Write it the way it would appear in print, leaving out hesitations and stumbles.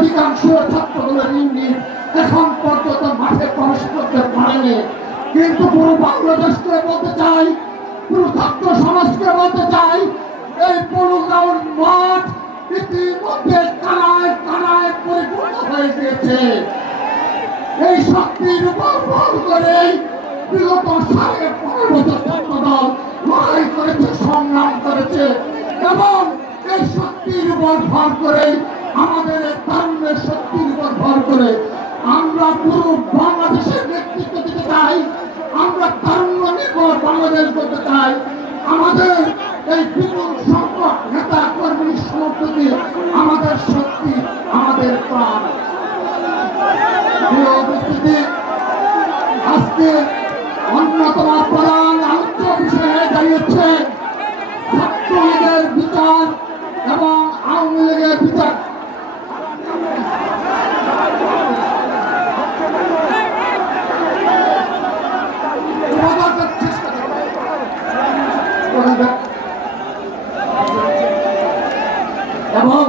অধিকাংশ ছাত্রদলের ইউনিট এখন পর্যন্ত মাঠে প্রবেশ করতে পারেনি। কিন্তু পুরো বাংলাদেশকে বলতে চাই, পুরো ছাত্র সমাজকে বলতে চাই, এই পৌরগ্রাউন্ড মাঠ ইতিমধ্যে কানায় কানায় পরিপূর্ণ হয়ে গিয়েছে। এই শক্তির উপর ভর করে বিগত 15.5 বছর ছাত্রদল লড়াই করেছে, সংগ্রাম করেছে এবং এই শক্তির উপর ভর করে আমাদের তারুণ্যের শক্তির উপর ভর করে আমরা পুরো বাংলাদেশের নেতৃত্ব দিতে চাই। আমরা তারুণ্য নির্ভর বাংলাদেশ করতে চাই। আমাদের এই বিপুল সংখ্যক নেতা কর্মী সমর্থনে আমাদের শক্তি, আমাদের প্রাণ। উপস্থিতি আজকে অন্যতম প্রধান আলোচ্য বিষয় হয়ে দাঁড়িয়েছে ছাত্রলীগের বিচার এবং আওয়ামী লীগের বিচার। এবং